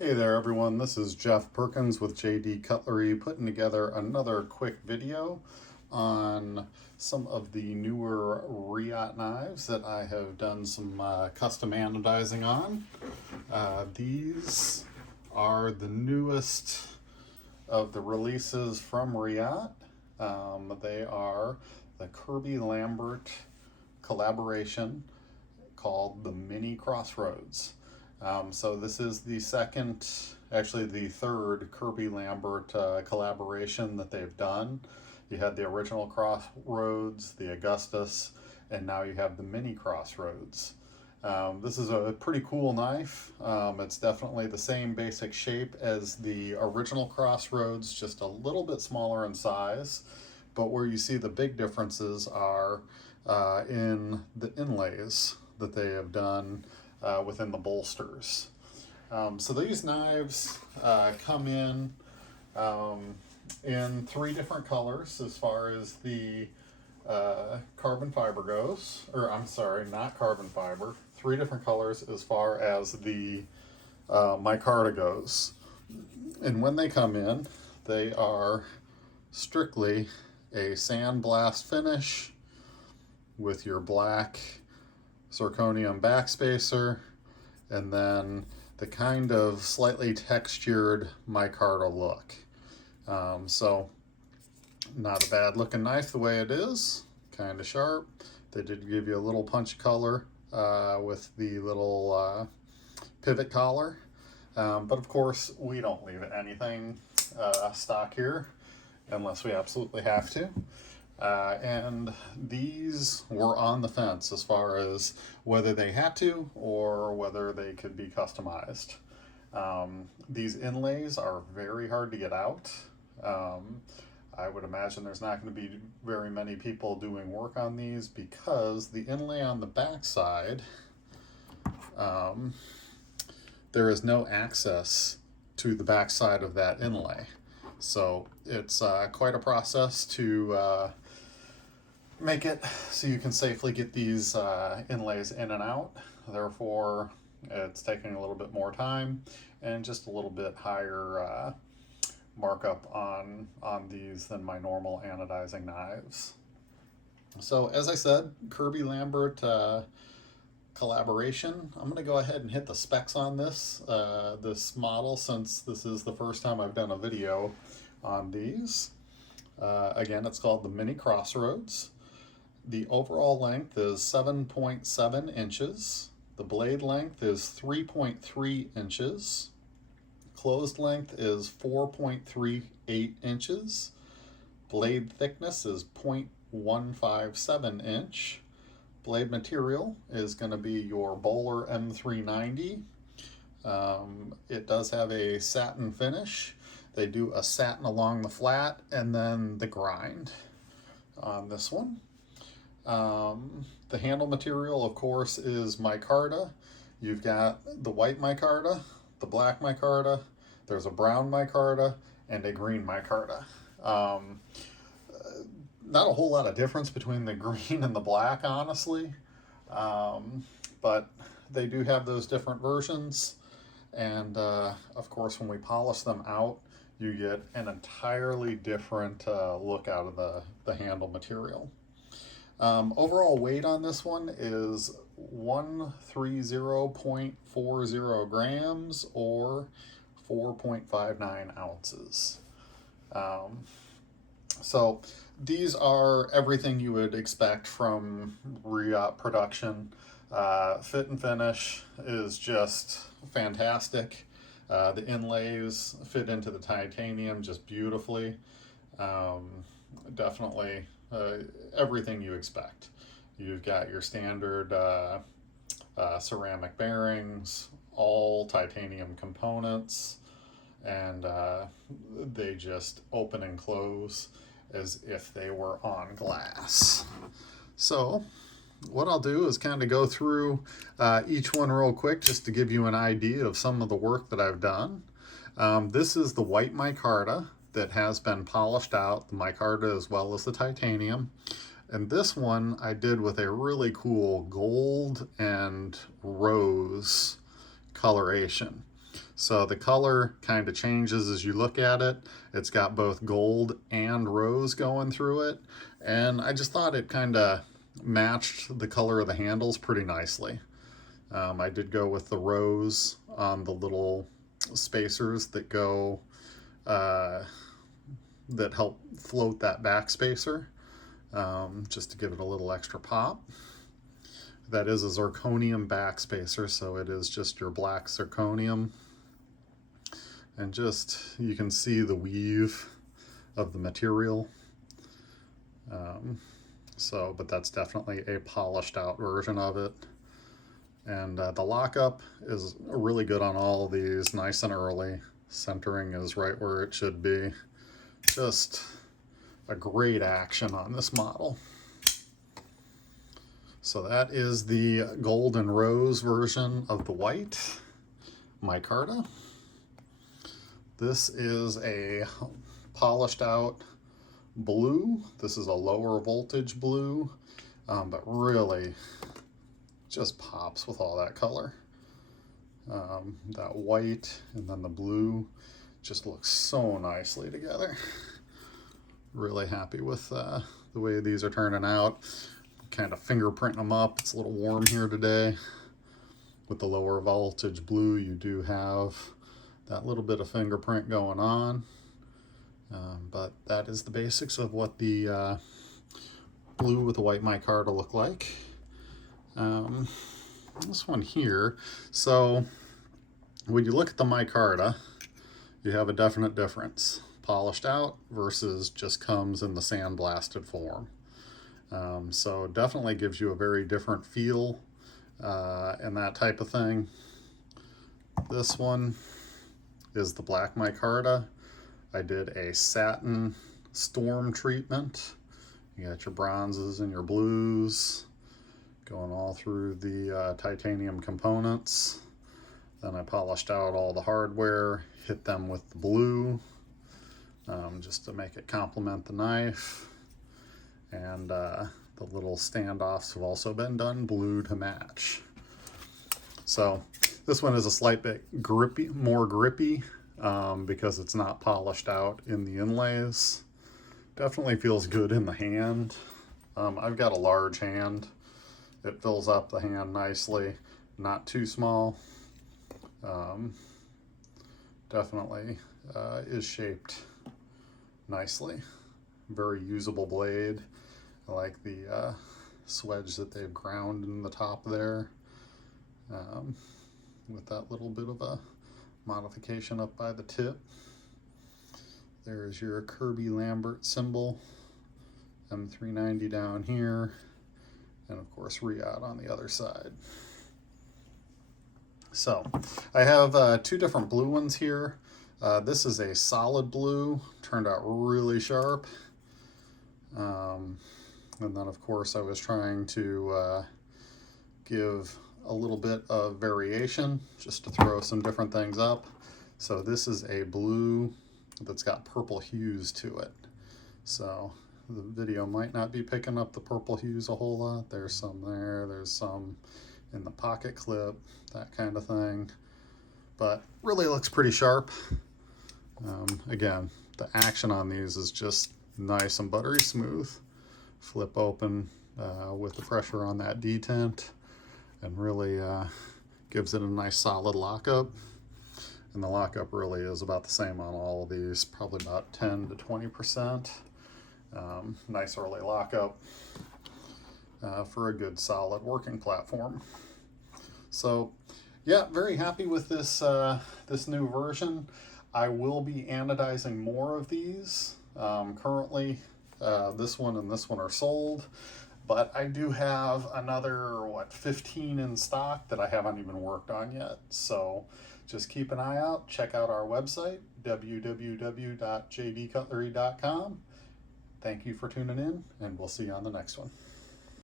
Hey there everyone, this is Jeff Perkins with JD Cutlery putting together another quick video on some of the newer Reate knives that I have done some custom anodizing on. These are the newest of the releases from Reate. They are the Kirby Lambert collaboration called the Mini Crossroads. So this is the second, actually the third Kirby Lambert collaboration that they've done. You had the original Crossroads, the Augustus, and now you have the Mini Crossroads. This is a pretty cool knife. It's definitely the same basic shape as the original Crossroads, just a little bit smaller in size. But where you see the big differences are in the inlays that they have done within the bolsters. So these knives come in three different colors as far as the carbon fiber goes, or I'm sorry, not carbon fiber, three different colors as far as the micarta goes. And when they come in, they are strictly a sandblast finish with your black Zirconium Backspacer, and then the kind of slightly textured micarta look. So not a bad looking knife the way it is, kind of sharp. They did give you a little punch color with the little pivot collar. But of course we don't leave anything stock here unless we absolutely have to. And these were on the fence as far as whether they had to or whether they could be customized. These inlays are very hard to get out. I would imagine there's not going to be very many people doing work on these because the inlay on the back side, there is no access to the back side of that inlay. So it's quite a process to make it so you can safely get these inlays in and out. Therefore, it's taking a little bit more time and just a little bit higher markup on these than my normal anodizing knives. So as I said, Kirby Lambert collaboration. I'm going to go ahead and hit the specs on this this model, since this is the first time I've done a video on these. Again, it's called the Mini Crossroads. The overall length is 7.7 inches. The blade length is 3.3 inches. Closed length is 4.38 inches. Blade thickness is 0.157 inch. Blade material is going to be your Bowler M390. It does have a satin finish. They do a satin along the flat and then the grind on this one. The handle material, of course, is micarta. You've got the white micarta, the black micarta, there's a brown micarta, and a green micarta. Not a whole lot of difference between the green and the black, honestly, but they do have those different versions. And of course, when we polish them out, you get an entirely different look out of the handle material. Overall weight on this one is 130.40 grams or 4.59 ounces. So these are everything you would expect from Reate production. Fit and finish is just fantastic. The inlays fit into the titanium just beautifully. Definitely everything you expect. You've got your standard ceramic bearings, all titanium components, and they just open and close as if they were on glass. So what I'll do is kind of go through each one real quick just to give you an idea of some of the work that I've done. This is the white micarta that has been polished out, the micarta as well as the titanium. And this one I did with a really cool gold and rose coloration. So the color kind of changes as you look at it. It's got both gold and rose going through it. And I just thought it kind of matched the color of the handles pretty nicely. I did go with the rose on the little spacers that go, that help float that backspacer, just to give it a little extra pop. That is a Zirconium Backspacer, so it is just your black zirconium. And just, you can see the weave of the material. But that's definitely a polished out version of it. And the lockup is really good on all of these, nice and early. Centering is right where it should be. Just a great action on this model. So that is the gold and rose version of the white micarta. This is a polished out blue. This is a lower voltage blue, but really just pops with all that color. That white and then the blue just looks so nicely together. Really happy with the way these are turning out. Kind of fingerprinting them up. It's a little warm here today. With the lower voltage blue, you do have that little bit of fingerprint going on. But that is the basics of what the blue with the white micarta look like. This one here, so when you look at the micarta, you have a definite difference. Polished out versus just comes in the sandblasted form. So definitely gives you a very different feel and that type of thing. This one is the black micarta. I did a satin storm treatment. You got your bronzes and your blues going all through the titanium components. Then I polished out all the hardware, hit them with the blue, just to make it complement the knife. And the little standoffs have also been done blue to match. So this one is a slight bit grippy, more grippy, because it's not polished out in the inlays. Definitely feels good in the hand. I've got a large hand. It fills up the hand nicely, not too small. Definitely is shaped nicely. Very usable blade. I like the swedge that they've ground in the top there, with that little bit of a modification up by the tip. There's your Kirby Lambert symbol, M390 down here, and of course Reate on the other side. So I have two different blue ones here. This is a solid blue, turned out really sharp. And then of course I was trying to give a little bit of variation just to throw some different things up. So this is a blue that's got purple hues to it. So the video might not be picking up the purple hues a whole lot. There's some there, there's some in the pocket clip, that kind of thing. But really looks pretty sharp. Again, the action on these is just nice and buttery smooth. Flip open with the pressure on that detent, and really gives it a nice solid lockup. And the lockup really is about the same on all of these, probably about 10 to 20%. Nice early lockup for a good solid working platform. So yeah, very happy with this this new version. I will be anodizing more of these. Currently this one and this one are sold, but I do have another 15 in stock that I haven't even worked on yet. So just keep an eye out. Check out our website, www.jdcutlery.com. Thank you for tuning in, and we'll see you on the next one.